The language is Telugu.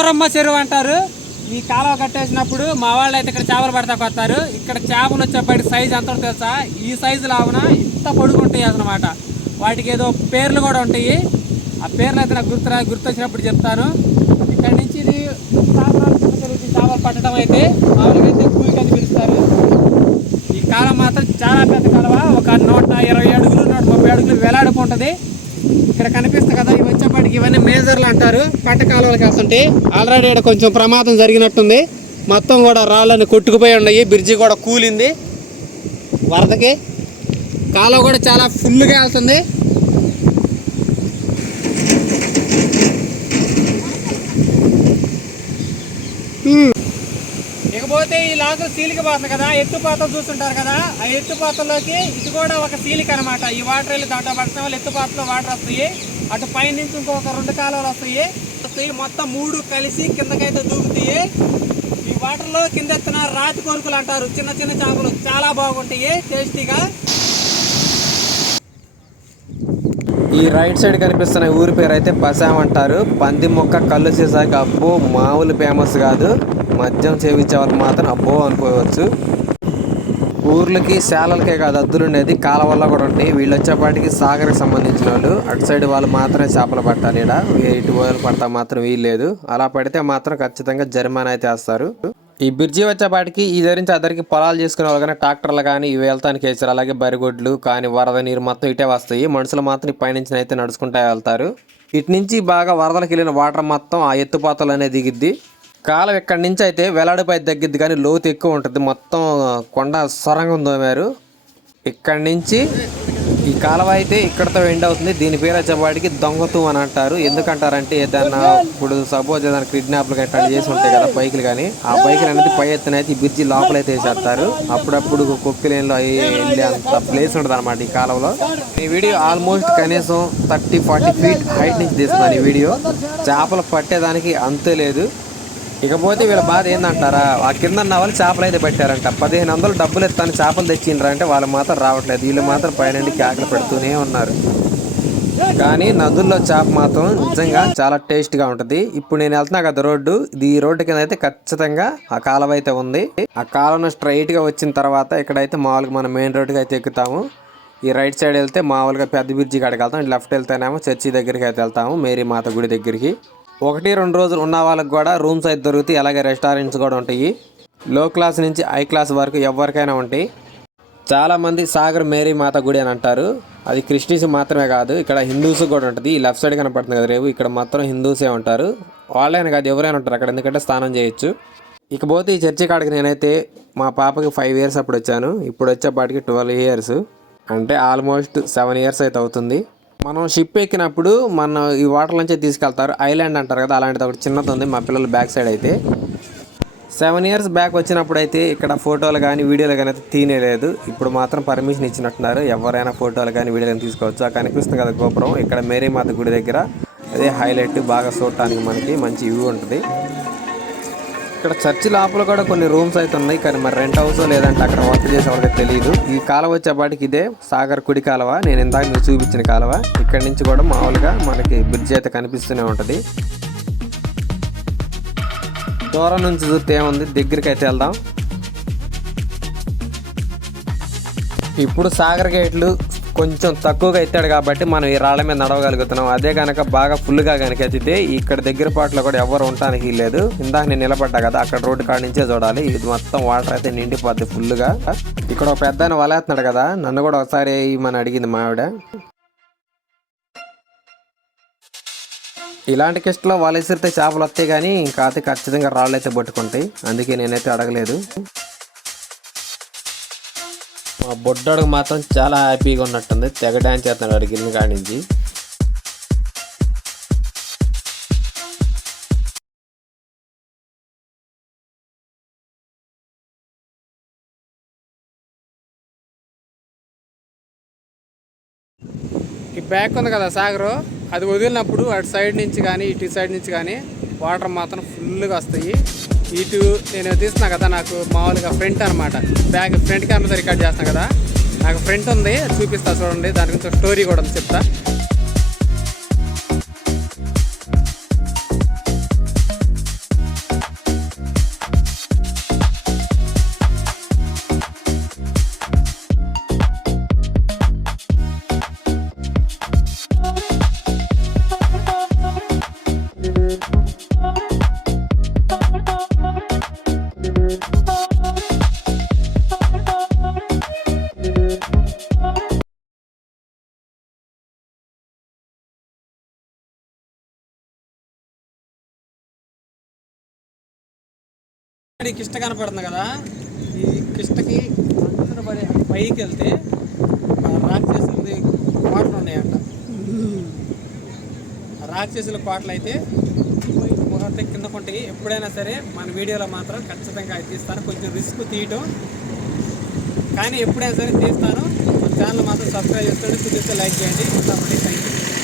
గోరమ్మ చెరువు అంటారు. ఈ కాలువ కట్టేసినప్పుడు మా వాళ్ళు అయితే ఇక్కడ చేపలు పడతాకు వస్తారు. ఇక్కడ చేపలు వచ్చేప్పటికి సైజు ఎంత తెలుసా? ఈ సైజు లావున ఇంత పొడుగుంటాయి అన్నమాట. వాటికి ఏదో పేర్లు కూడా ఉంటాయి. ఆ పేర్లు అయితే నాకు గుర్తొచ్చినప్పుడు చెప్తాను. ఇక్కడ నుంచి ఇది చేపలు పట్టడం అయితే మామూలుగా అయితే కూలి కింద పిలుస్తారు. ఈ కాలం మాత్రం చాలా పెద్ద కాలువ, ఒక 120 అడుగులు 130 అడుగులు వేలాడుకుంటుంది. ఇక్కడ కనిపిస్తుంది కదా, ఇవి వచ్చేప్పటికి ఇవన్నీ మేజర్లు అంటారు. పంట కాలువలకి వెళ్తుంటే ఆల్రెడీ ఇక్కడ కొంచెం ప్రమాదం జరిగినట్టుంది. మొత్తం కూడా రాళ్ళని కొట్టుకుపోయి ఉన్నాయి. బ్రిడ్జి కూడా కూలింది వరదకి. కాలువ కూడా చాలా ఫుల్గా వెళ్తుంది. ఇకపోతే ఈ లాగు సీలిక పోతుంది కదా, ఎత్తుపాత చూస్తుంటారు కదా, ఆ ఎత్తుపాతలోకి ఇది కూడా ఒక సీలిక అనమాట. ఈ వాటర్ వెళ్ళి దాంట్లో పడటం వల్ల ఎత్తుపాతలో వాటర్ వస్తాయి. అటు పైన నుంచి ఇంకొక 2 కాలువలు వస్తాయి. మొత్తం 3 కలిసి కిందకైతే దూకుతాయి. ఈ వాటర్లో కింద ఎత్తున రాతి కొరుకులు అంటారు. చిన్న చిన్న చేపలు చాలా బాగుంటాయి, టేస్టీగా. ఈ రైట్ సైడ్ కనిపిస్తున్న ఊరి పేరు అయితే పసాం అంటారు. పంది మొక్క కళ్ళు చేసాక అబ్బో మామూలు ఫేమస్ కాదు. మద్యం సేవించే వాళ్ళు మాత్రం అబ్బో అనుకోవచ్చు. ఊర్లకి శాలలకే కాదు అద్దులు ఉండేది, కాలవల్ల కూడా ఉంటాయి. వీళ్ళు వచ్చేపాటికి సాగర్కి సంబంధించిన వాళ్ళు. అటు సైడ్ వాళ్ళు మాత్రమే చేపలు పట్టాలి. ఇక్కడ ఇటు పోయలు పడతా మాత్రం వీల్లేదు. అలా పడితే మాత్రం ఖచ్చితంగా జరిమానా అయితే వేస్తారు. ఈ బ్రిడ్జి వచ్చేపాటికి ఈ ధరించి అద్దరికి పొలాలు చేసుకునే వాళ్ళు కానీ ట్రాక్టర్లు కానీ ఇవి వెళ్తానికి వేసారు. అలాగే బరిగొడ్లు కానీ వరద నీరు మొత్తం ఇటే వస్తాయి. మనుషులు మాత్రం పైనుంచి అయితే నడుచుకుంటూ వెళ్తారు. ఇటు నుంచి బాగా వరదలకు వెళ్ళిన వాటర్ మొత్తం ఆ ఎత్తుపాతలు అనేది దిగిద్ది. కాలం ఇక్కడి నుంచి అయితే వెలాడిపై తగ్గిద్ది కానీ లోతు ఎక్కువ ఉంటుంది. మొత్తం కొండ సొరంగం దోమారు. ఇక్కడి నుంచి ఈ కాలువ అయితే ఇక్కడతో ఎండ్ అవుతుంది. దీని పేరు వచ్చేవాడికి దొంగతూ అని అంటారు. ఎందుకంటారంటే ఏదైనా ఇప్పుడు సపోజ్ ఏదైనా కిడ్నాప్లు గట్రా చేసి ఉంటాయి కదా బైకులు కానీ, ఆ బైకులు అనేది పై ఎత్తున అయితే ఈ బ్రిడ్జి లోపలైతే వేసేస్తారు. అప్పుడప్పుడు కొక్కిలేన్లో వెళ్ళే అంత ప్లేస్ ఉంటుంది అనమాట ఈ కాలువలో. ఈ వీడియో ఆల్మోస్ట్ కనీసం 30-40 ఫీట్ హైట్ నుంచి తీస్తున్నాను. ఈ వీడియో చేపలు పట్టేదానికి అంతే లేదు. ఇకపోతే వీళ్ళ బాధ ఏందంటారా, ఆ కింద ఉన్న వాళ్ళు చేపలు అయితే పెట్టారంట. 1500 డబ్బులు ఎత్తాను చేపలు తెచ్చిండ్రా అంటే వాళ్ళు మాత్రం రావట్లేదు. వీళ్ళు మాత్రం పైనుండి కేకలు పెడుతూనే ఉన్నారు. కానీ నదుల్లో చేప మాత్రం నిజంగా చాలా టేస్ట్గా ఉంటుంది. ఇప్పుడు నేను వెళ్తున్నా కదా రోడ్డు, ఈ రోడ్డు కింద అయితే ఖచ్చితంగా ఆ కాలువ అయితే ఉంది. ఆ కాలువను స్ట్రైట్గా వచ్చిన తర్వాత ఇక్కడైతే మామూలుగా మనం మెయిన్ రోడ్డుకి అయితే ఎక్కుతాము. ఈ రైట్ సైడ్ వెళ్తే మామూలుగా పెద్ద బ్రిడ్జి కాడికి వెళ్తాం. లెఫ్ట్ వెళ్తేనేమో చర్చి దగ్గరికి అయితే వెళ్తాము, మేరీ మాత గుడి దగ్గరికి. 1-2 రోజులు ఉన్న వాళ్ళకి కూడా రూమ్స్ అయితే దొరుకుతాయి. అలాగే రెస్టారెంట్స్ కూడా ఉంటాయి. లో క్లాస్ నుంచి హై క్లాస్ వరకు ఎవరికైనా ఉంటాయి. చాలామంది సాగర్ మేరీ మాత గుడి అని అంటారు. అది క్రిస్టియన్స్ మాత్రమే కాదు, ఇక్కడ హిందూస్ కూడా ఉంటుంది. ఈ లెఫ్ట్ సైడ్ కనపడుతుంది కదా రేపు, ఇక్కడ మాత్రం హిందూసే ఉంటారు. వాళ్ళైనా కాదు ఎవరైనా ఉంటారు అక్కడ, ఎందుకంటే స్నానం చేయొచ్చు. ఇకపోతే ఈ చర్చి కాడికి నేనైతే మా పాపకి 5 years అప్పుడు వచ్చాను. ఇప్పుడు వచ్చేపాటికి 12 years, అంటే ఆల్మోస్ట్ 7 years అయితే అవుతుంది. మనం షిప్ ఎక్కినప్పుడు మన ఈ వాటర్ నుంచే తీసుకెళ్తారు. ఐలాండ్ అంటారు కదా, అలాంటిది ఒకటి చిన్నది ఉంది మా పిల్లలు బ్యాక్ సైడ్ అయితే. 7 years బ్యాక్ వచ్చినప్పుడు అయితే ఇక్కడ ఫోటోలు కానీ వీడియోలు కానీ అయితే తీనేలేదు. ఇప్పుడు మాత్రం పర్మిషన్ ఇచ్చినట్టున్నారు, ఎవరైనా ఫోటోలు కానీ వీడియోలు కానీ తీసుకోవచ్చు. ఆ కనిపిస్తుంది కదా గోపురం, ఇక్కడ మేరీ మాత గుడి దగ్గర, అదే హైలైట్. బాగా చూడటానికి మనకి మంచి వ్యూ ఉంటుంది. ఇక్కడ చర్చి లోపల కూడా కొన్ని రూమ్స్ అయితే ఉన్నాయి, కానీ మరి రెంట్ హౌస్ లేదంటే అక్కడ వర్క్ చేసే వాళ్ళకి తెలియదు. ఈ కాలువ వచ్చేపాటికి ఇదే సాగర్ కుడి కాలువ, నేను ఇందాక మీకు చూపించిన కాలువ. ఇక్కడ నుంచి కూడా మామూలుగా మనకి బ్రిడ్జ్ అయితే కనిపిస్తూనే ఉంటుంది. దూరం నుంచి చూస్తే ఏముంది, దగ్గరికి అయితే వెళ్దాం. ఇప్పుడు సాగర్ గేట్లు కొంచెం తక్కువగా ఎత్తాడు కాబట్టి మనం ఈ రాళ్ళ మీద నడవగలుగుతున్నాం. అదే కనుక బాగా ఫుల్గా కనుక ఎత్తితే ఇక్కడ దగ్గర పాటలో కూడా ఎవరు ఉండటానికి లేదు. ఇందాక నేను నిలబడ్డా కదా, అక్కడ రోడ్డు కాడ నుంచే చూడాలి. ఇది మొత్తం వాటర్ అయితే నిండిపోద్ది ఫుల్గా. ఇక్కడ ఒక పెద్ద ఆయన వలేస్తున్నాడు కదా, నన్ను కూడా ఒకసారి వేయమని అడిగింది మా ఆవిడ. ఇలాంటి కిస్ట్లో వలేసిరితే చేపలు వస్తాయి, కానీ కాకపోతే ఖచ్చితంగా రాళ్ళు అయితే పట్టుకుంటాయి. అందుకే నేనైతే అడగలేదు. మా బొడ్డోడికి మాత్రం చాలా హ్యాపీగా ఉన్నట్టుంది, తెగ డ్యాన్స్ చేస్తున్నాడు అడిగిన కాడి నుంచి. ఈ బ్యాక్ ఉంది కదా సాగరు, అది వదిలినప్పుడు అటు సైడ్ నుంచి కానీ ఇటు సైడ్ నుంచి కానీ వాటర్ మాత్రం ఫుల్గా వస్తాయి. ఇటు నేను తీస్తున్నా కదా, నాకు మామూలుగా ఫ్రంట్ అనమాట, బ్యాక్ ఫ్రంట్ కెమెరా రికార్డ్ చేస్తున్నా కదా, నాకు ఫ్రంట్ ఉంది, చూపిస్తా చూడండి. దాని గురించి స్టోరీ కూడా చెప్తా. కిష్ట కనపడుతుంది కదా, ఈ కిష్టకి అందులో పడి పైకి వెళ్తే రాక్షసులది కోటలు ఉన్నాయంట. రాక్షసుల కోటలు అయితే కింద కొంటాయి. ఎప్పుడైనా సరే మన వీడియోలో మాత్రం ఖచ్చితంగా తీస్తాను. కొంచెం రిస్క్ తీయటం, కానీ ఎప్పుడైనా సరే తీస్తాను. మన ఛానల్ మాత్రం సబ్స్క్రైబ్ చేసుకోండి, కుదిరితే లైక్ చేయండి. Thank you.